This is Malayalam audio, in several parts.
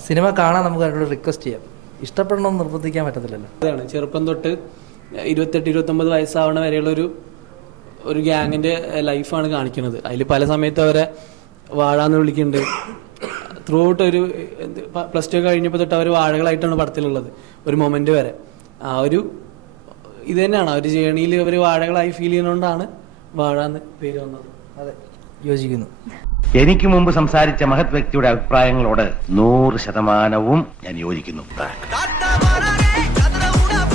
സിനിമ കാണാൻ നമുക്ക് അവരോട് റിക്വസ്റ്റ് ചെയ്യാം. ഇഷ്ടപ്പെടണമെന്ന് നിർബന്ധിക്കാൻ പറ്റത്തില്ലല്ലോ. അതാണ്. ചെറുപ്പം തൊട്ട് ഇരുപത്തെട്ട് ഇരുപത്തൊമ്പത് വയസ്സാവണ വരെയുള്ള ഒരു ഒരു ഗ്യാങ്ങിന്റെ ലൈഫാണ് കാണിക്കുന്നത്. അതിൽ പല സമയത്ത് അവരെ വാഴാന്ന് വിളിക്കുന്നുണ്ട്. ത്രൂ ഔട്ട് ഒരു പ്ലസ് ടു കഴിഞ്ഞപ്പോൾ തൊട്ട് അവർ വാഴകളായിട്ടാണ് പടത്തിലുള്ളത്. ഒരു മൊമെന്റ് വരെ. ആ ഒരു ഇത് തന്നെയാണ്. അവർ ജേണിയിൽ അവർ വാഴകളായി ഫീൽ ചെയ്യുന്നതുകൊണ്ടാണ് വാഴ എന്ന് പേര് വന്നത്. അതെ. യോജിക്കുന്നു. എനിക്ക് മുമ്പ് സംസാരിച്ച മഹത് വ്യക്തിയുടെ അഭിപ്രായങ്ങളോട് നൂറ് ശതമാനവും ഞാൻ യോജിക്കുന്നു.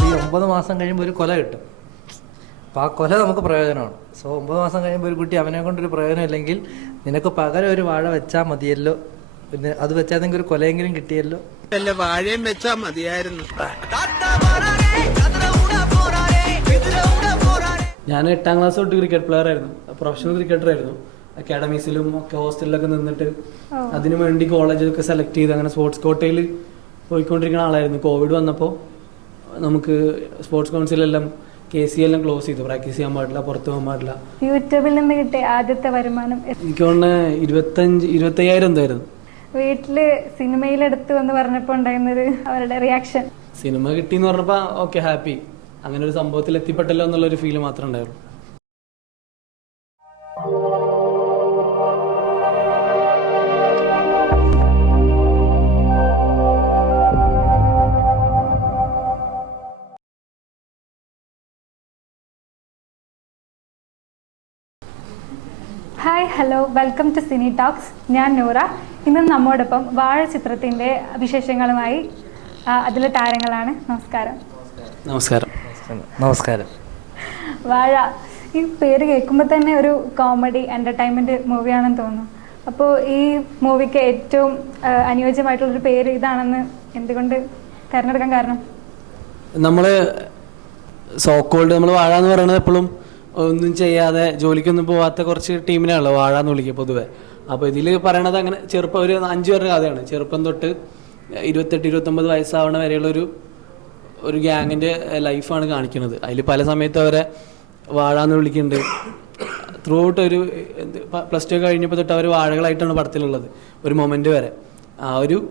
ഈ ഒമ്പത് മാസം കഴിയുമ്പോൾ ഒരു കൊല കിട്ടും. അപ്പോൾ ആ കൊല നമുക്ക് പ്രയോജനമാണ്. സോ ഒമ്പത് മാസം കഴിയുമ്പോൾ ഒരു കുട്ടി അവനെ കൊണ്ടൊരു പ്രയോജനം ഇല്ലെങ്കിൽ നിനക്ക് പകരം ഒരു വാഴ വെച്ചാൽ മതിയല്ലോ? പിന്നെ അത് വെച്ചാൽ നിങ്ങൾക്ക് ഒരു കൊലയെങ്കിലും കിട്ടിയല്ലോ? വല്ല വാഴയും വെച്ചാ മതിയായിരുന്നു. ഞാൻ എട്ടാം ക്ലാസ് തൊട്ട് ക്രിക്കറ്റ് പ്ലെയർ ആയിരുന്നു. പ്രൊഫഷണൽ ക്രിക്കറ്റർ ആയിരുന്നു. അക്കാഡമീസിലും ഒക്കെ ഹോസ്റ്റലിലൊക്കെ നിന്നിട്ട് അതിനു വേണ്ടി കോളേജൊക്കെ സെലക്ട് ചെയ്ത് അങ്ങനെ സ്പോർട്സ് കോട്ടയിൽ പോയിക്കൊണ്ടിരിക്കുന്ന ആളായിരുന്നു. കോവിഡ് വന്നപ്പോൾ നമുക്ക് സ്പോർട്സ് കൗൺസിലെല്ലാം കെ സി എല്ലാം ക്ലോസ് ചെയ്തു. പ്രാക്ടീസ് ചെയ്യാൻ പാടില്ല പുറത്തു പോകാൻ പാടില്ല. യൂട്യൂബിൽ നിന്ന് കിട്ടിയ ആദ്യത്തെ വരുമാനം എനിക്ക് തോന്നുന്നു ഇരുപത്തഞ്ച് ഇരുപത്തയ്യായിരം എന്തായിരുന്നു? വീട്ടിൽ സിനിമയിലെടുത്തു എന്ന് പറഞ്ഞപ്പോ അവരുടെ റിയാക്ഷൻ സിനിമ കിട്ടിയെന്ന് പറഞ്ഞപ്പോ ഓക്കെ ഹാപ്പി അങ്ങനെ ഒരു സംഭവത്തിൽ എത്തിപ്പെട്ടല്ലോ എന്നുള്ള ഒരു ഫീൽ മാത്രമേ ഉണ്ടായുള്ളൂ. വെൽക്കം ടു സിനി ടോക്സ് ഞാൻ നൂറ. ഇന്ന് നമ്മോടൊപ്പം വാഴ ചിത്രത്തിന്റെ വിശേഷങ്ങളുമായി അതിലെ താരങ്ങളാണ്. നമസ്കാരം. നമസ്കാരം. നമസ്കാരം. വാഴ. ഈ പേര് കേൾക്കുമ്പോൾ തന്നെ ഒരു കോമഡി എന്റർടൈൻമെന്റ് മൂവിയാണെന്ന് തോന്നുന്നു. അപ്പോൾ ഈ മൂവിക്ക് ഏറ്റവും അനുയോജ്യമായിട്ടുള്ളൊരു പേര് ഇതാണെന്ന് എന്തുകൊണ്ട് തിരഞ്ഞെടുക്കാൻ കാരണം? നമ്മൾ സോക്കോൾഡ് നമ്മൾ വാഴ എന്ന് പറയുന്നത് എപ്പോഴും ഒന്നും ചെയ്യാതെ ജോലിക്കൊന്നും പോവാത്ത കുറച്ച് ടീമിനാണല്ലോ വാഴ എന്ന് വിളിക്കുക പൊതുവെ. അപ്പോൾ ഇതിൽ പറയണത് അങ്ങനെ ചെറുപ്പം ഒരു അഞ്ച് പേരുടെ കഥയാണ്. ചെറുപ്പം തൊട്ട് ഇരുപത്തെട്ട് ഇരുപത്തൊമ്പത് വയസ്സാവണ വരെയുള്ള ഒരു ഒരു ഗ്യാങ്ങിന്റെ ലൈഫാണ് കാണിക്കുന്നത്. അതിൽ പല സമയത്ത് അവരെ വാഴ എന്ന് വിളിക്കുന്നുണ്ട്. ത്രൂ ഔട്ട് ഒരു പ്ലസ് ടു കഴിഞ്ഞപ്പോൾ തൊട്ട് അവർ വാഴകളായിട്ടാണ് പടത്തിലുള്ളത് ഒരു മൊമെന്റ് വരെ. ആ ഒരു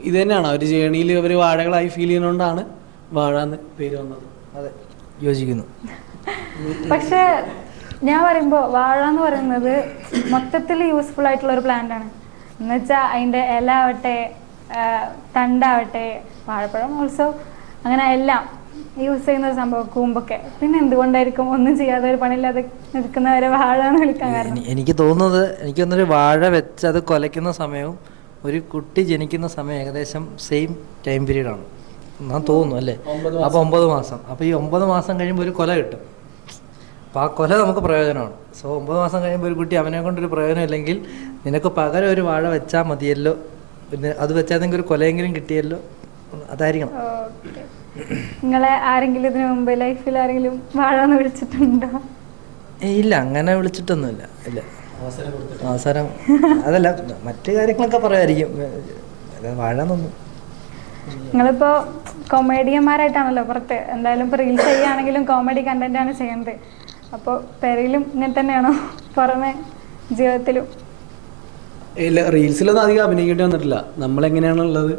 ഇത് തന്നെയാണ്. അവർ ജേണിയിൽ അവർ വാഴകളായി ഫീൽ ചെയ്യുന്നതുകൊണ്ടാണ് വാഴ എന്ന് പേര് വന്നത്. അതെ. യോജിക്കുന്നു. പക്ഷേ ഞാൻ പറയുമ്പോൾ വാഴ എന്ന് പറയുന്നത് മൊത്തത്തിൽ യൂസ്ഫുൾ ആയിട്ടുള്ള ഒരു പ്ലാന്റ് ആണ്. എന്ന് വെച്ചാൽ അതിന്റെ ഇല ആവട്ടെ തണ്ടാവട്ടെ വാഴപ്പഴം ഓൾസോ അങ്ങനെ എല്ലാം യൂസ് ചെയ്യുന്ന ഒരു സംഭവം കൂമ്പൊക്കെ. പിന്നെ എന്തുകൊണ്ടായിരിക്കും ഒന്നും ചെയ്യാതെ ഒരു പണിയില്ലാതെ നിൽക്കുന്നവരെ വാഴ എന്ന് വിളിക്കാൻ കാരണം? എനിക്ക് തോന്നുന്നത് എനിക്ക് തോന്നുന്നൊരു വാഴ വെച്ച് അത് കൊലയ്ക്കുന്ന സമയവും ഒരു കുട്ടി ജനിക്കുന്ന സമയം ഏകദേശം സെയിം ടൈം പീരീഡ് ഞാൻ തോന്നുന്നു അല്ലേ? അപ്പോൾ ഒമ്പത് മാസം. അപ്പോൾ ഈ ഒമ്പത് മാസം കഴിയുമ്പോൾ ഒരു കൊല കിട്ടും. അപ്പോൾ ആ കൊല നമുക്ക് പ്രയോജനമാണ്. സോ ഒമ്പത് മാസം കഴിയുമ്പോൾ ഒരു കുട്ടി അവനെ കൊണ്ടൊരു പ്രയോജനം ഇല്ലെങ്കിൽ നിനക്ക് പകരം ഒരു വാഴ വെച്ചാൽ മതിയല്ലോ? പിന്നെ അത് വെച്ചാൽ ഒരു കൊലയെങ്കിലും കിട്ടിയല്ലോ? അതായിരിക്കണം. നിങ്ങളെ ആരെങ്കിലും ഇതിനു മുമ്പ് ലൈഫിൽ ആരെങ്കിലും വാഴ എന്ന് വിളിച്ചിട്ടുണ്ടോ? ഇല്ല. അങ്ങനെ വിളിച്ചിട്ടൊന്നുമില്ല. ഇല്ല. അവസരം അതല്ല മറ്റു കാര്യങ്ങളൊക്കെ പറയായിരിക്കും. അല്ലാതെ വാഴന്നൊന്നും നിങ്ങളിപ്പോ കൊമേഡിയന്മാരായിട്ടാണല്ലോ പുറത്ത്. എന്തായാലും ഇപ്പോൾ റീൽസ് ചെയ്യുകയാണെങ്കിലും കോമഡി കണ്ടന്റ് ആണ് ചെയ്യുന്നത്. അപ്പോൾ പെരയിലും ഇങ്ങനെ തന്നെയാണോ? പുറമെ ജീവിതത്തിലും? ഇല്ല റീൽസിലൊന്നും അധികം അഭിനയിക്കേണ്ടി വന്നിട്ടില്ല. നമ്മൾ എങ്ങനെയാണുള്ളത്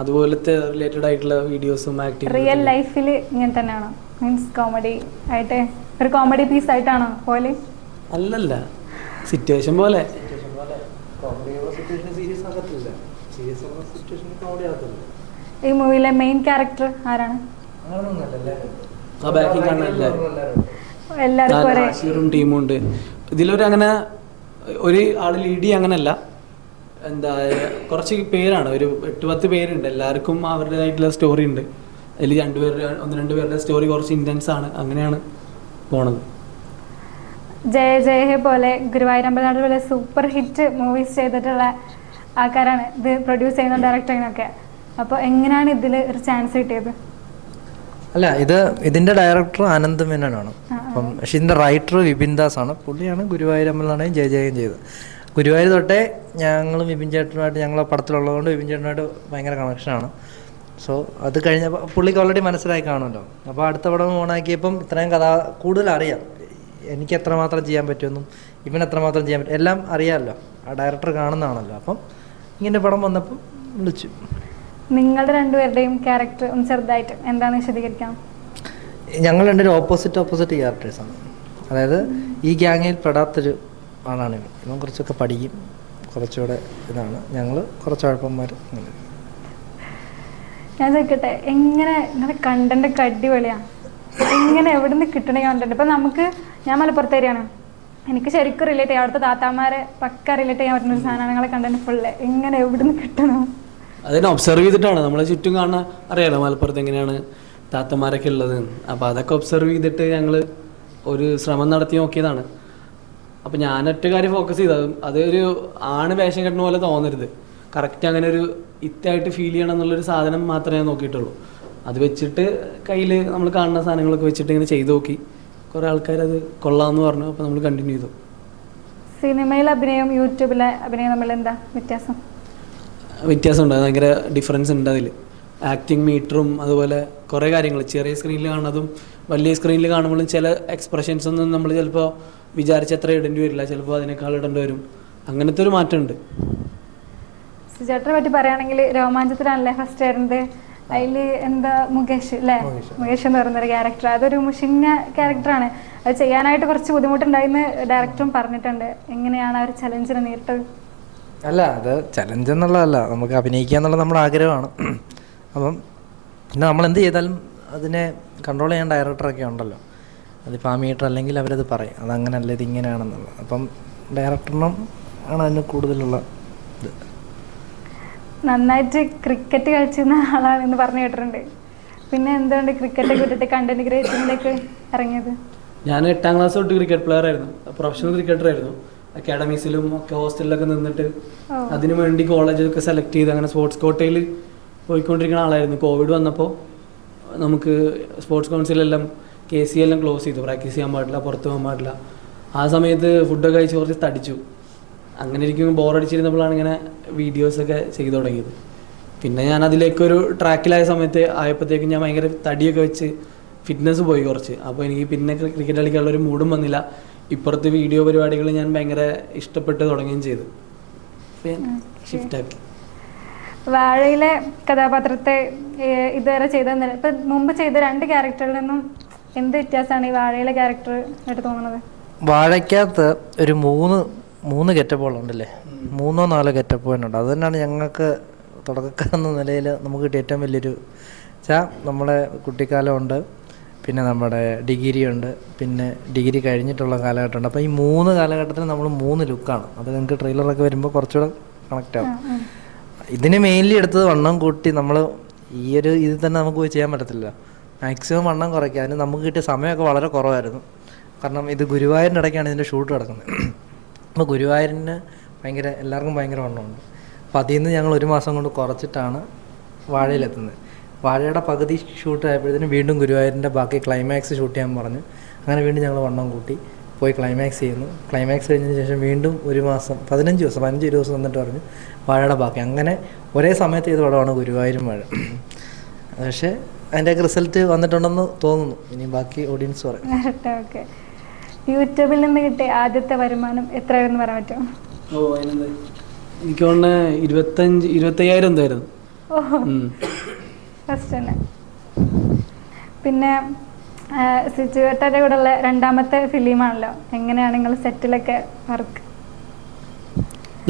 അതുപോലത്തെ റിലേറ്റഡ് ആയിട്ടുള്ള വീഡിയോസും റിയൽ ലൈഫിൽ ഇങ്ങനെ തന്നെയാണോ? മീൻസ് കോമഡി ആയിട്ട് ഒരു കോമഡി പീസ് ആയിട്ടാണോ പോലെ? അല്ലല്ല. സിറ്റുവേഷൻ പോലെ. ഈ മൂവിയിലെ മെയിൻ ക്യാരക്ടർ ആരാണ്? ആ ബാക്കിൽ എല്ലാവരും എല്ലാവർക്കും ഒരേ ആശീറും ടീമും ഉണ്ട്. ഇതിലൊരു അങ്ങനെ ഒരു ആൾ ലീഡ് അങ്ങനല്ല. എന്താ കുറച്ച് പേരാണ്. ഒരു എട്ട് പത്ത് പേരുണ്ട്. എല്ലാവർക്കും അവരുടേതായിട്ടുള്ള സ്റ്റോറി ഉണ്ട്. അതിൽ രണ്ടുപേരുടെ ഒന്ന് രണ്ട് പേരുടെ സ്റ്റോറി കുറച്ച് ഇന്റൻസ് ആണ്. അങ്ങനെയാണ് പോണത്. ജയ ജയ ഹെ പോലെ ഗുരുവായൂരമ്പലനാട് പോലെ സൂപ്പർ ഹിറ്റ് മൂവീസ് ചെയ്തിട്ടുള്ള ആൾക്കാരാണ്. ഇത് പ്രൊഡ്യൂസ് ചെയ്യുന്ന ഡയറക്ടറിനൊക്കെ അപ്പോൾ എങ്ങനെയാണ് ഇതിൽ ഒരു ചാൻസ് കിട്ടിയത്? അല്ല ഇത് ഇതിന്റെ ഡയറക്ടർ ആനന്ദ് മേനോനാണ് അപ്പം പക്ഷെ ഇതിന്റെ റൈറ്റർ വിപിൻ ദാസ് ആണ്. പുള്ളിയാണ് ഗുരുവായൂരമ്പലാണ് ജയ ജയം ചെയ്തത്. ഗുരുവായൂർ തൊട്ടേ ഞങ്ങളും വിപിൻ ചേട്ടനുമായിട്ട് ഞങ്ങളെ പടത്തിലുള്ളതുകൊണ്ട് വിപിൻ ചേട്ടനുമായിട്ട് ഭയങ്കര കണക്ഷനാണ് സോ അത് കഴിഞ്ഞപ്പോൾ പുള്ളിക്ക് ഓൾറെഡി മനസ്സിലായി കാണുമല്ലോ. അപ്പോൾ അടുത്ത പടം ഓണാക്കിയപ്പം ഇത്രയും കഥ കൂടുതൽ അറിയാം. എനിക്ക് എത്രമാത്രം ചെയ്യാൻ പറ്റുമെന്നും ഇവൻ എത്രമാത്രം ചെയ്യാൻ പറ്റും എല്ലാം അറിയാമല്ലോ. ആ ഡയറക്ടർ കാണുന്നതാണല്ലോ. അപ്പം ഇങ്ങനെ പടം വന്നപ്പം വിളിച്ചു. നിങ്ങളുടെ രണ്ടുപേരുടെയും ക്യാരക്ടർ ഒന്ന് ചെറുതായിട്ട് എന്താണ് വിശദീകരിക്കാം? ഞങ്ങൾ രണ്ടുപേരും ഓപ്പോസിറ്റ് ഓപ്പോസിറ്റ് ക്യാരക്ടേഴ്സാണ് അതായത് ഈ ഗ്യാങ്ങിൽ പെടാത്തൊരു ആളാണ് ഇവൻ. ഇവൻ കുറച്ചൊക്കെ പഠിക്കും കുറച്ചുകൂടെ ഇതാണ്. ഞങ്ങൾ കുറച്ച് ഉഴപ്പന്മാർ ഞാൻ ചോദിക്കട്ടെ എങ്ങനെ നിങ്ങളുടെ കണ്ടന്റ് ഒക്കെ അടിപൊളിയാണ് എങ്ങനെ എവിടെ നിന്ന് കിട്ടണ കണ്ടന്റ് ഇപ്പം നമുക്ക് ഞാൻ മലപ്പുറത്തേരിയാണ് എനിക്ക് ശരിക്കും റിലേറ്റ് ചെയ്യാം. അവിടുത്തെ താത്താമാരെ പക്ക റിലേറ്റ് ചെയ്യാൻ പറ്റുന്ന ഒരു സാധനമാണ് നിങ്ങളെ കണ്ടന്റ് ഫുള്ള് എങ്ങനെ എവിടെ നിന്ന് കിട്ടണം? അതിനെ ഒബ്സർവ് ചെയ്തിട്ടാണ്. നമ്മളെ ചുറ്റും കാണുന്ന അറിയാലോ മലപ്പുറത്ത് എങ്ങനെയാണ് താത്തമാരൊക്കെ ഉള്ളത്. അപ്പോൾ അതൊക്കെ ഒബ്സർവ് ചെയ്തിട്ട് ഞങ്ങൾ ഒരു ശ്രമം നടത്തി നോക്കിയതാണ്. അപ്പോൾ ഞാൻ ഒറ്റ കാര്യം ഫോക്കസ് ചെയ്തത് അതൊരു ആണ് വേഷം കെട്ടുന്ന പോലെ തോന്നരുത്. കറക്റ്റ് അങ്ങനെ ഒരു ഇത്തായിട്ട് ഫീൽ ചെയ്യണം എന്നുള്ളൊരു സാധനം മാത്രമേ ഞാൻ നോക്കിയിട്ടുള്ളൂ. അത് വെച്ചിട്ട് കയ്യിൽ നമ്മൾ കാണുന്ന സാധനങ്ങളൊക്കെ വെച്ചിട്ട് ഇങ്ങനെ ചെയ്തു നോക്കി. കുറേ ആൾക്കാർ അത് കൊള്ളാമെന്ന് പറഞ്ഞു. അപ്പോൾ നമ്മൾ കണ്ടിന്യൂ ചെയ്തു. സിനിമയിലെ അഭിനയം യൂട്യൂബിലെ അഭിനയം തമ്മിൽ എന്താ വ്യത്യാസം? വ്യത്യാസമുണ്ട്. ഭയങ്കര ഡിഫറൻസ് ഉണ്ട് അതിൽ ആക്ടിങ് മീറ്ററും അതുപോലെ കുറേ കാര്യങ്ങൾ ചെറിയ സ്ക്രീനിൽ കാണുന്നതും വലിയ സ്ക്രീനിൽ കാണുമ്പോഴും ചില എക്സ്പ്രഷൻസ് ഒന്നും നമ്മൾ ചിലപ്പോൾ വിചാരിച്ച അത്ര ഇടേണ്ടി വരില്ല. ചിലപ്പോൾ അതിനേക്കാൾ ഇടേണ്ടി വരും. അങ്ങനത്തെ ഒരു മാറ്റമുണ്ട്. സുചേട്ടനെ പറ്റി പറയുകയാണെങ്കിൽ രോമാഞ്ചത്തിലാണല്ലേ ഫസ്റ്റ് വരുന്നത്? അതിൽ എന്താ മുകേഷ് അല്ലേ മുകേഷ്. എന്ന് പറയുന്നൊരു ക്യാരക്ടർ അതൊരു മുഷിഞ്ഞ ക്യാരക്ടറാണ് അത് ചെയ്യാനായിട്ട് കുറച്ച് ബുദ്ധിമുട്ടുണ്ടായിന്ന് ഡയറക്ടറും പറഞ്ഞിട്ടുണ്ട്. എങ്ങനെയാണ് ആ ഒരു ചലഞ്ചിനെ നേരിട്ടത്? അല്ല അത് ചലഞ്ച് എന്നുള്ളതല്ല. നമുക്ക് അഭിനയിക്കുക എന്നുള്ളത് നമ്മുടെ ആഗ്രഹമാണ്. അപ്പം പിന്നെ നമ്മൾ എന്ത് ചെയ്താലും അതിനെ കൺട്രോൾ ചെയ്യാൻ ഡയറക്ടറൊക്കെ ഉണ്ടല്ലോ. അതിപ്പോൾ ആ മീറ്റർ അല്ലെങ്കിൽ അവരത് പറയും. അതങ്ങനല്ല ഇത് ഇങ്ങനെയാണെന്നുള്ളത് അപ്പം ഡയറക്ടറിനും ആണ് അതിന് കൂടുതലുള്ള ഇത്. നന്നായിട്ട് ക്രിക്കറ്റ് കളിച്ചിരുന്ന ആളാണെന്ന് പറഞ്ഞു കേട്ടിട്ടുണ്ട്. പിന്നെ എന്തുകൊണ്ട് ക്രിക്കറ്റ് വിട്ടിട്ട് കണ്ടന്റ് ക്രിയേറ്റിംഗിലേക്ക് ഇറങ്ങിയത്? ഞാൻ എട്ടാം ക്ലാസ് തൊട്ട് ക്രിക്കറ്റ് പ്ലെയർ ആയിരുന്നു. പ്രൊഫഷണൽ ക്രിക്കറ്റർ ആയിരുന്നു. അക്കാഡമീസിലും ഒക്കെ ഹോസ്റ്റലിലൊക്കെ നിന്നിട്ട് അതിനു വേണ്ടി കോളേജൊക്കെ സെലക്ട് ചെയ്ത് അങ്ങനെ സ്പോർട്സ് കോട്ടയിൽ പോയിക്കൊണ്ടിരിക്കുന്ന ആളായിരുന്നു. കോവിഡ് വന്നപ്പോൾ നമുക്ക് സ്പോർട്സ് കൗൺസിലെല്ലാം കെ സി എല്ലാം ക്ലോസ് ചെയ്തു. പ്രാക്ടീസ് ചെയ്യാൻ പാടില്ല പുറത്ത് പോകാൻ പാടില്ല. ആ സമയത്ത് ഫുഡൊക്കെ കഴിച്ച് കുറച്ച് തടിച്ചു. അങ്ങനെ ഇരിക്കുമ്പോൾ ബോറടിച്ചിരുന്നപ്പോഴാണ് ഇങ്ങനെ വീഡിയോസൊക്കെ ചെയ്തു തുടങ്ങിയത്. പിന്നെ ഞാൻ അതിലേക്കൊരു ട്രാക്കിലായ സമയത്ത് ആയപ്പോഴത്തേക്കും ഞാൻ ഭയങ്കര തടിയൊക്കെ വെച്ച് ഫിറ്റ്നസ് പോയി കുറച്ച്. അപ്പോൾ എനിക്ക് പിന്നെ ക്രിക്കറ്റ് കളിക്കാനുള്ള ഒരു മൂഡും വന്നില്ല. ഇപ്പുറത്ത് വീഡിയോ പരിപാടികൾ ഞാൻ ഭയങ്കര ഇഷ്ടപ്പെട്ട് തുടങ്ങുകയും ചെയ്തു. ഷിഫ്റ്റ് ആക്കി. വാഴയിലെ കഥാപാത്രത്തെ ഇതുവരെ ചെയ്ത ഇപ്പൊ മുമ്പ് ചെയ്ത രണ്ട് ക്യാരക്ടറിൽ നിന്നും എന്ത് വ്യത്യാസമാണ് ഈ വാഴയിലെ ക്യാരക്ടർ ആയിട്ട് തോന്നുന്നത് വാഴയ്ക്കകത്ത് ഒരു മൂന്ന് മൂന്ന് ഗെറ്റപ്പുകളുണ്ടല്ലേ മൂന്നോ നാലോ ഗെറ്റപ്പ് ഉണ്ട് അത് തന്നെയാണ് ഞങ്ങൾക്ക് തുടക്കക്കാരെന്ന നിലയിൽ നമുക്ക് കിട്ടിയ ഏറ്റവും വലിയൊരു വെച്ചാൽ നമ്മുടെ കുട്ടിക്കാലമുണ്ട്. പിന്നെ നമ്മുടെ ഡിഗ്രി ഉണ്ട് പിന്നെ ഡിഗ്രി കഴിഞ്ഞിട്ടുള്ള കാലഘട്ടമുണ്ട്. അപ്പോൾ ഈ മൂന്ന് കാലഘട്ടത്തിൽ നമ്മൾ മൂന്ന് ലുക്കാണ്. അത് നിങ്ങൾക്ക് ട്രെയിലറൊക്കെ വരുമ്പോൾ കുറച്ചുകൂടെ കണക്റ്റ് ആവും. ഇതിന് മെയിൻലി എടുത്തത് വണ്ണം കൂട്ടി നമ്മൾ ഈ ഒരു ഇതിൽ തന്നെ നമുക്ക് പോയി ചെയ്യാൻ പറ്റത്തില്ല മാക്സിമം വണ്ണം കുറയ്ക്കുക. അതിന് നമുക്ക് കിട്ടിയ സമയമൊക്കെ വളരെ കുറവായിരുന്നു. കാരണം ഇത് ഗുരുവായൂരിന്റെ ഇടയ്ക്കാണ് ഇതിന്റെ ഷൂട്ട് നടക്കുന്നത്. അപ്പോൾ ഗുരുവായൂരിന് ഭയങ്കര എല്ലാവർക്കും ഭയങ്കര വണ്ണമുണ്ട്. അപ്പോൾ അതിൽ നിന്ന് ഞങ്ങൾ ഒരു മാസം കൊണ്ട് കുറച്ചിട്ടാണ് വാഴയിലെത്തുന്നത്. വാഴയുടെ പകുതി ഷൂട്ട് ആയപ്പോഴത്തേനും വീണ്ടും ഗുരുവായൂരിന്റെ ബാക്കി ക്ലൈമാക്സ് ഷൂട്ട് ചെയ്യാൻ പറഞ്ഞു. അങ്ങനെ വീണ്ടും ഞങ്ങൾ വണ്ണം കൂട്ടി. പോയി ക്ലൈമാക്സ് ചെയ്യുന്നു. ക്ലൈമാക്സ് കഴിഞ്ഞതിന് ശേഷം വീണ്ടും ഒരു മാസം പതിനഞ്ച് ദിവസം പതിനഞ്ച് ദിവസം വന്നിട്ട് പറഞ്ഞു വാഴയുടെ ബാക്കി. അങ്ങനെ ഒരേ സമയത്ത് ചെയ്ത പടമാണ് ഗുരുവായൂരും വാഴ. പക്ഷേ അതിന്റെയൊക്കെ റിസൾട്ട് വന്നിട്ടുണ്ടെന്ന് തോന്നുന്നു. ഇനി ബാക്കി ഓഡിയൻസ് പറയും. ഓക്കെ. യൂട്യൂബിൽ നിന്ന് കിട്ടിയ ആദ്യത്തെ വരുമാനം എത്രയെന്ന് പറയാൻ പറ്റുമോ? ഓ അതിനെന്താ? എനിക്ക് തോന്നുന്നു ഇരുപത്തഞ്ച് ഇരുപത്തയ്യായിരം എന്തായിരുന്നു. ഫസ്റ്റ് തന്നെ. പിന്നെ സിജുവേട്ടന്റെ കൂടെ ഉള്ള രണ്ടാമത്തെ ഫിലിമാണല്ലോ. എങ്ങനെയാണ് നിങ്ങൾ സെറ്റിലൊക്കെ വർക്ക്?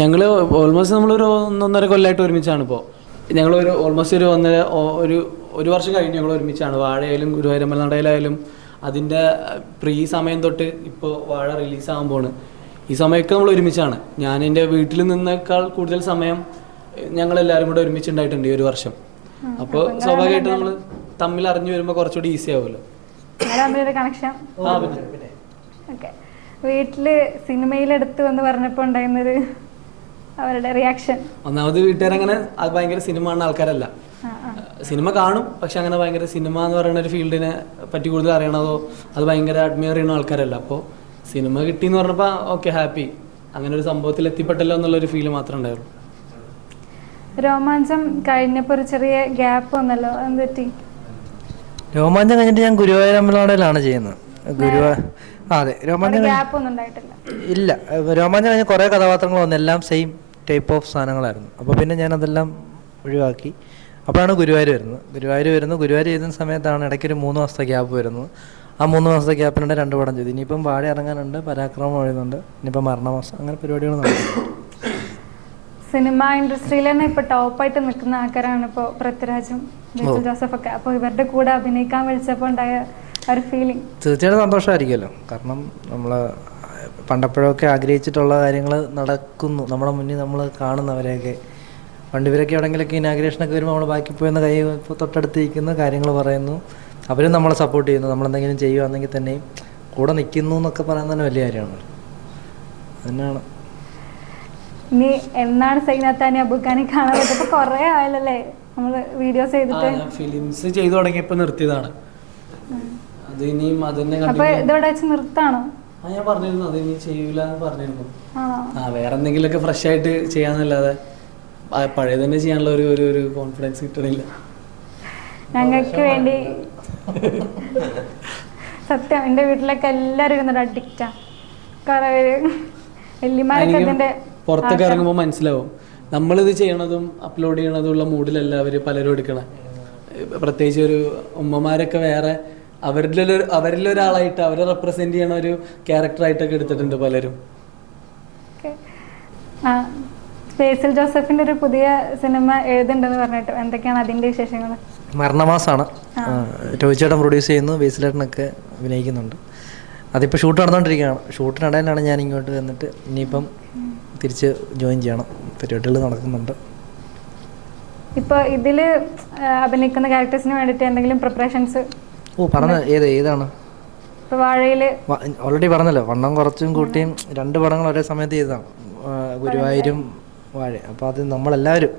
ഞങ്ങൾ ഓൾമോസ്റ്റ് നമ്മളൊരു ഒന്നൊന്നര കൊല്ലമായിട്ട് ഒരുമിച്ചാണ് ഇപ്പോൾ ഞങ്ങൾ ഒരു ഓൾമോസ്റ്റ് ഒരു ഒന്നര ഒരു ഒരു വർഷം കഴിഞ്ഞ് ഞങ്ങൾ ഒരുമിച്ചാണ്. വാഴയായാലും ഗുരുവായൂരമ്പല നടയിലായാലും അതിന്റെ പ്രീ സമയം തൊട്ട് ഇപ്പോൾ വാഴ റിലീസാകാൻ പോണ്. ഈ സമയമൊക്കെ നമ്മൾ ഒരുമിച്ചാണ്. ഞാൻ എന്റെ വീട്ടിൽ നിന്നേക്കാൾ കൂടുതൽ സമയം ഞങ്ങളെല്ലാവരും കൂടെ ഒരുമിച്ചുണ്ടായിട്ടുണ്ട് ഈ ഒരു വർഷം. അപ്പോൾ സ്വാഭാവികമായിട്ട് നമ്മൾ തമ്മിൽ അറിഞ്ഞു വരുമ്പോൾ കുറച്ചുകൂടി ഈസി ആവുമല്ലോ. കണക്ഷൻ ആ പിന്നെ ഓക്കെ വീട്ടിൽ സിനിമയിലെടുത്തു എന്ന് പറഞ്ഞപ്പോൾ ഉണ്ടായിരുന്നൊരു അവരുടെ റിയാക്ഷൻ ഒന്നാമത് വീട്ടുകാരങ്ങനെ അത് ഭയങ്കര സിനിമ കാണുന്ന ആൾക്കാരല്ല. സിനിമ കാണും പക്ഷെ അങ്ങനെ ഭയങ്കര സിനിമ എന്ന് പറയുന്ന ഒരു ഫീൽഡിനെ പറ്റി കൂടുതൽ അറിയണതോ അത് ഭയങ്കര അഡ്മയർ ചെയ്യുന്ന ആൾക്കാരല്ല. അപ്പോൾ സിനിമ കിട്ടി എന്ന് പറഞ്ഞപ്പോൾ ഓക്കെ ഹാപ്പി അങ്ങനെ ഒരു സംഭവത്തിൽ എത്തിപ്പെട്ടല്ലോ എന്നുള്ളൊരു ഫീൽ മാത്രമേ ഉണ്ടായുള്ളൂ. രോമാഞ്ചം കഴിഞ്ഞപ്പോൾ ഒരു ചെറിയ ഗ്യാപ്പ് വന്നല്ലോ. എന്ത് പറ്റി. രോമാഞ്ചം കഴിഞ്ഞിട്ട് ഞാൻ ഗുരുവായൂർ അമ്പലവാടയിലാണ് ചെയ്യുന്നത്. ഗുരുവാ അതെ. രോമാഞ്ചം ഗ്യാപ്പ് ഒന്നും ഉണ്ടായിട്ടില്ല. ഇല്ല. രോമാഞ്ചം കഴിഞ്ഞ കുറേ കഥാപാത്രങ്ങൾ വന്നു. എല്ലാം സെയിം ടൈപ്പ് ഓഫ് സാധനങ്ങളായിരുന്നു. അപ്പോൾ പിന്നെ ഞാൻ അതെല്ലാം ഒഴിവാക്കി. അപ്പോഴാണ് ഗുരുവായൂർ വരുന്നത്. ഗുരുവായൂർ വരുന്നു. ഗുരുവായൂർ ചെയ്യുന്ന സമയത്താണ് ഇടയ്ക്കൊരു മൂന്ന് മാസത്തെ ഗ്യാപ്പ് വരുന്നത്. ആ മൂന്ന് മാസത്തെ ഗ്യാപ്പിനുണ്ട് രണ്ട് പടം ചെയ്തു. ഇനിയിപ്പം വാഴ ഇറങ്ങാനുണ്ട്. പരാക്രമം എഴുതുന്നുണ്ട് ഇനിയിപ്പം മരണമാസം. അങ്ങനെ പരിപാടികൾ നടക്കുന്നുണ്ട് സിനിമ ഇൻഡസ്ട്രിയിൽ തന്നെ ഇപ്പൊ ടോപ്പായിട്ട് നിൽക്കുന്ന ആൾക്കാരാണ് ഇപ്പോ പൃഥ്വിരാജും ബേസിൽ ജോസഫ് ഒക്കെ അപ്പൊ ഇവരുടെ കൂടെ അഭിനയിക്കാൻ വിളിച്ചപ്പോൾ ഉണ്ടായ ഒരു ഫീലിംഗ് തീർച്ചയായിട്ടും സന്തോഷമായിരിക്കുമല്ലോ കാരണം നമ്മൾ പണ്ടപ്പോഴൊക്കെ ആഗ്രഹിച്ചിട്ടുള്ള കാര്യങ്ങൾ നടക്കുന്നു. നമ്മുടെ മുന്നിൽ നമ്മൾ കാണുന്നവരെയൊക്കെ. പണ്ട് ഇവരൊക്കെ എവിടെങ്കിലൊക്കെ ഇനാഗ്രേഷനൊക്കെ വരുമ്പോൾ നമ്മൾ ബാക്കി പോയെന്ന് കൈ തൊട്ടടുത്തിരിക്കുന്ന കാര്യങ്ങൾ പറയുന്നു. അവരും നമ്മളെ സപ്പോർട്ട് ചെയ്യുന്നു. നമ്മളെന്തെങ്കിലും ചെയ്യുകയാണെങ്കിൽ തന്നെയും കൂടെ നിൽക്കുന്നു എന്നൊക്കെ പറയുന്നത് തന്നെ വലിയ കാര്യമാണ്. തന്നെയാണ്. ഇനി എന്നാണ് സൈനാത്താനി അബുഖാനെ കാണാൻ പറ്റും കൊറേ ആയല്ലേ നമ്മൾ വീഡിയോസ് ചെയ്തിട്ട്? ഫിലിംസ് ചെയ്തു തുടങ്ങിയപ്പോ നിർത്തിയതാണ്. അത് ഇനിയും അതന്നെ അപ്പൊ കണ്ടിന്യൂ ഇതോടെ വെച്ച് നിർത്താണോ? ആ ഞാൻ പറഞ്ഞിരുന്നു. അത് ഇനി ചെയ്യൂല എന്ന് പറഞ്ഞിരുന്നു ആ വേറെ എന്തെങ്കിലുമൊക്കെ ഫ്രഷ് ആയിട്ട് ചെയ്യാന്നല്ലാതെ പഴയ തന്നെ ചെയ്യാനുള്ള ഒരു ഒരു ഒരു കോൺഫിഡൻസ് കിട്ടണില്ല. ഞങ്ങൾക്ക് വേണ്ടി സത്യം എന്റെ വീട്ടിലൊക്കെ എല്ലാരും ഇരുന്നിട്ട് അഡിക്റ്റാ കുറെ പേര്. വല്യമാരൊക്കെ പുറത്തൊക്കെ ഇറങ്ങുമ്പോൾ മനസ്സിലാവും. നമ്മളിത് ചെയ്യണതും അപ്ലോഡ് ചെയ്യണതും ഉള്ള മൂഡിലല്ല അവർ പലരും എടുക്കണേ. പ്രത്യേകിച്ച് ഒരു ഉമ്മമാരൊക്കെ വേറെ അവരിലൊരു അവരിലൊരാളായിട്ട് അവരെ റെപ്രസെന്റ് ചെയ്യണ ഒരു ക്യാരക്ടറായിട്ടൊക്കെ എടുത്തിട്ടുണ്ട് പലരും. ഫേസിൽ ജോസഫിന്റെ ഒരു പുതിയ സിനിമ എഴുതുന്നുണ്ടെന്ന് പറഞ്ഞിട്ട് എന്തൊക്കെയാണ് അതിന്റെ വിശേഷങ്ങൾ മരണമാസമാണ് ടോയിച്ചേട്ടൻ പ്രൊഡ്യൂസ് ചെയ്യുന്നു ബേസിലേട്ടനൊക്കെ അഭിനയിക്കുന്നുണ്ട്. അതിപ്പോൾ ഷൂട്ട് നടന്നുകൊണ്ടിരിക്കുകയാണ് ഷൂട്ടിനിടയിലാണ് ഞാൻ ഇങ്ങോട്ട് വന്നിട്ട് ഇനിയിപ്പം തിരിച്ച് ജോയിൻ ചെയ്യണം. പരിപാടികൾ നടക്കുന്നുണ്ട്. ഇപ്പോൾ ഇതിൽ അഭിനയിക്കുന്ന ക്യാരക്ടേഴ്സിന് വേണ്ടിയിട്ട് എന്തെങ്കിലും പ്രിപ്പറേഷൻസ് ഓ പറഞ്ഞ. ഏത് ഏതാണ്? ഓൾറെഡി പറഞ്ഞല്ലോ. വണ്ണം കുറച്ചും കൂട്ടിയും രണ്ട് പടങ്ങൾ ഒരേ സമയത്ത് ചെയ്തതാണ്. ഗുരുവായൂരും വാഴ. അപ്പോൾ അത് നമ്മളെല്ലാവരും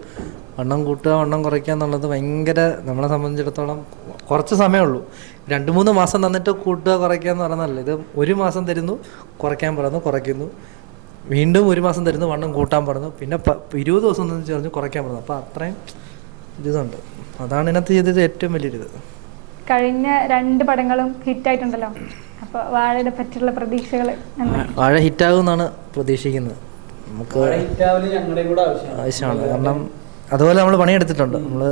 വണ്ണം കൂട്ടുക വണ്ണം കുറയ്ക്കുക എന്നുള്ളത് ഭയങ്കര നമ്മളെ സംബന്ധിച്ചിടത്തോളം കുറച്ച് സമയമുള്ളൂ. രണ്ട് മൂന്ന് മാസം തന്നിട്ട് കൂട്ടുക കുറയ്ക്കുക എന്ന് പറയുന്നതല്ല ഇത് ഒരു മാസം തരുന്നു കുറയ്ക്കാൻ പറയുന്നു കുറയ്ക്കുന്നു. വീണ്ടും ഒരു മാസം തരുന്നു വണ്ണം കൂട്ടാൻ പറഞ്ഞു. പിന്നെ ഇരുപത് ദിവസം ഒന്നും ചേർന്ന് കുറയ്ക്കാൻ പറഞ്ഞു. അപ്പോൾ അത്രയും ഇതുണ്ട്. അതാണ് ഇതിനകത്ത് ചെയ്തത് ഏറ്റവും വലിയൊരു ഇത്. കഴിഞ്ഞ രണ്ട് പടങ്ങളും ഹിറ്റ് ആയിട്ടുണ്ടല്ലോ അപ്പൊ വാഴയെ പറ്റിയുള്ള പ്രതീക്ഷകൾ വാഴ ഹിറ്റ് ഹിറ്റാകുമെന്നാണ് പ്രതീക്ഷിക്കുന്നത്. നമുക്ക് ഞങ്ങളുടെ കൂടെ ആവശ്യമാണ്. ആവശ്യമാണ്. കാരണം അതുപോലെ നമ്മൾ പണിയെടുത്തിട്ടുണ്ട്. നമ്മൾ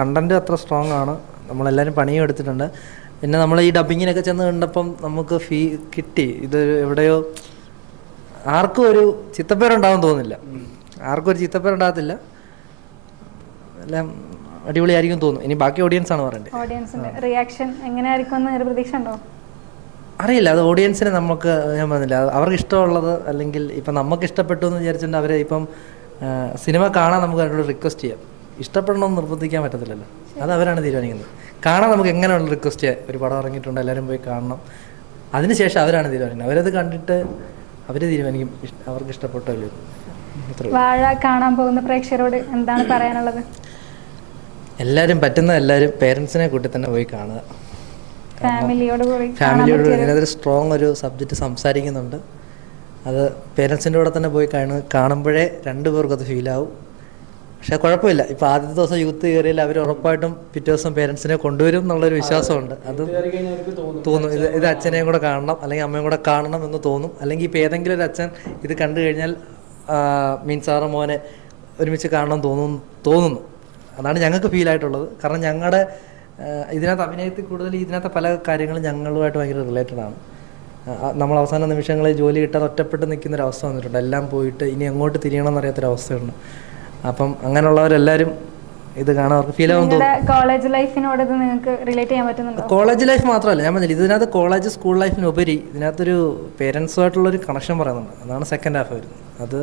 കണ്ടന്റ് അത്ര സ്ട്രോങ് ആണ്. നമ്മളെല്ലാവരും പണിയും എടുത്തിട്ടുണ്ട്. പിന്നെ നമ്മൾ ഈ ഡബിങ്ങിനൊക്കെ ചെന്ന് കണ്ടപ്പം നമുക്ക് ഫീ കിട്ടി. ഇത് എവിടെയോ ആർക്കും ഒരു ചിത്തപ്പേരുണ്ടാവും തോന്നില്ല. ആർക്കും ഒരു ചിത്തപ്പേരുണ്ടാകത്തില്ല. എല്ലാം അടിപൊളിയായിരിക്കും തോന്നും ഇനി ബാക്കി ഓഡിയൻസ് ആണ് പറയുന്നത് ഓഡിയൻസിന്റെ റിയാക്ഷൻ എങ്ങനെയായിരിക്കും എന്ന് ഒരു പ്രതീക്ഷ ഉണ്ടോ? അറിയില്ല. അത് ഓഡിയൻസിനെ നമുക്ക് ഞാൻ പറഞ്ഞില്ല അവർക്ക് ഇഷ്ടമുള്ളത് അല്ലെങ്കിൽ ഇപ്പം നമുക്ക് ഇഷ്ടപ്പെട്ടു എന്ന് വിചാരിച്ചിട്ടുണ്ട് അവരെ ഇപ്പം സിനിമ കാണാൻ നമുക്ക് അവരോട് റിക്വസ്റ്റ് ചെയ്യാം. ഇഷ്ടപ്പെടണമെന്ന് നിർബന്ധിക്കാൻ പറ്റത്തില്ലല്ലോ. അത് അവരാണ് തീരുമാനിക്കുന്നത്. കാണാൻ നമുക്ക് എങ്ങനെയുള്ള റിക്വസ്റ്റ് ചെയ്യാം? ഒരു പടം ഇറങ്ങിയിട്ടുണ്ട് എല്ലാവരും പോയി കാണണം. അതിനുശേഷം അവരാണ് തീരുമാനിക്കുന്നത്. അവരത് കണ്ടിട്ട് അവർ തീരുമാനിക്കും. അവർക്ക് ഇഷ്ടപ്പെട്ടല്ലോ വാഴ കാണാൻ പോകുന്ന പ്രേക്ഷകരോട് എന്താണ് പറയാനുള്ളത്? എല്ലാവരും പറ്റുന്ന എല്ലാവരും പേരൻസിനെ കൂട്ടി തന്നെ പോയി കാണുക. ഫാമിലിയോട് പോയി ഫാമിലിയോട് സ്ട്രോങ് ഒരു സബ്ജക്റ്റ് സംസാരിക്കുന്നുണ്ട്. അത് പേരൻസിന്റെ കൂടെ തന്നെ പോയി കാണുക കാണുമ്പോഴേ രണ്ടു പേർക്കും അത് ഫീലാവും പക്ഷേ കുഴപ്പമില്ല. ഇപ്പൊ ആദ്യത്തെ ദിവസം യൂത്ത് കയറിയാൽ അവർ ഉറപ്പായിട്ടും പിറ്റേ ദിവസം പേരൻസിനെ കൊണ്ടുവരും എന്നുള്ളൊരു വിശ്വാസമുണ്ട്. അത് തോന്നും. ഇത് ഇത് അച്ഛനെയും കൂടെ കാണണം അല്ലെങ്കിൽ അമ്മയും കൂടെ കാണണം എന്ന് തോന്നും. അല്ലെങ്കിൽ ഇപ്പൊ ഏതെങ്കിലും ഒരു അച്ഛൻ ഇത് കണ്ടു കഴിഞ്ഞാൽ മീൻ സാറ് മോനെ ഒരുമിച്ച് കാണണം തോന്നുന്നു തോന്നുന്നു. അതാണ് ഞങ്ങൾക്ക് ഫീൽ ആയിട്ടുള്ളത്. കാരണം ഞങ്ങളുടെ ഇതിനകത്ത് അഭിനയത്തിൽ കൂടുതൽ ഇതിനകത്ത് പല കാര്യങ്ങളും ഞങ്ങളുമായിട്ട് ഭയങ്കര റിലേറ്റഡ് ആണ്. നമ്മൾ അവസാന നിമിഷങ്ങളിൽ ജോലി കിട്ടാതെ ഒറ്റപ്പെട്ട് നിൽക്കുന്ന ഒരു അവസ്ഥ വന്നിട്ടുണ്ട്. എല്ലാം പോയിട്ട് ഇനി എങ്ങോട്ട് തിരിയണം എന്നറിയാത്തൊരവസ്ഥയുണ്ട് അപ്പം അങ്ങനെയുള്ളവരെല്ലാവരും ഇത് കാണാൻ അവർക്ക് ഫീൽ ആവും കോളേജ് ലൈഫിനോട് ഇത് നിങ്ങൾക്ക് റിലേറ്റ് ചെയ്യാൻ പറ്റുന്നുണ്ടോ? കോളേജ് ലൈഫ് മാത്രമല്ല ഞാൻ പറഞ്ഞില്ല ഇതിനകത്ത് കോളേജ് സ്കൂൾ ലൈഫിനുപരി ഇതിനകത്തൊരു പേരൻസുമായിട്ടുള്ള ഒരു കണക്ഷൻ പറയുന്നുണ്ട്. അതാണ് സെക്കൻഡ് ഹാഫ് വരുന്നത്. അത്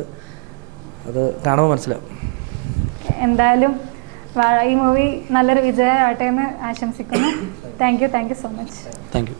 അത് കാണുമ്പോൾ മനസ്സിലാവും. എന്തായാലും വാഴ ഈ മൂവി നല്ലൊരു വിജയമാകട്ടെ എന്ന് ആശംസിക്കുന്നു. Thank you thank you so much thank you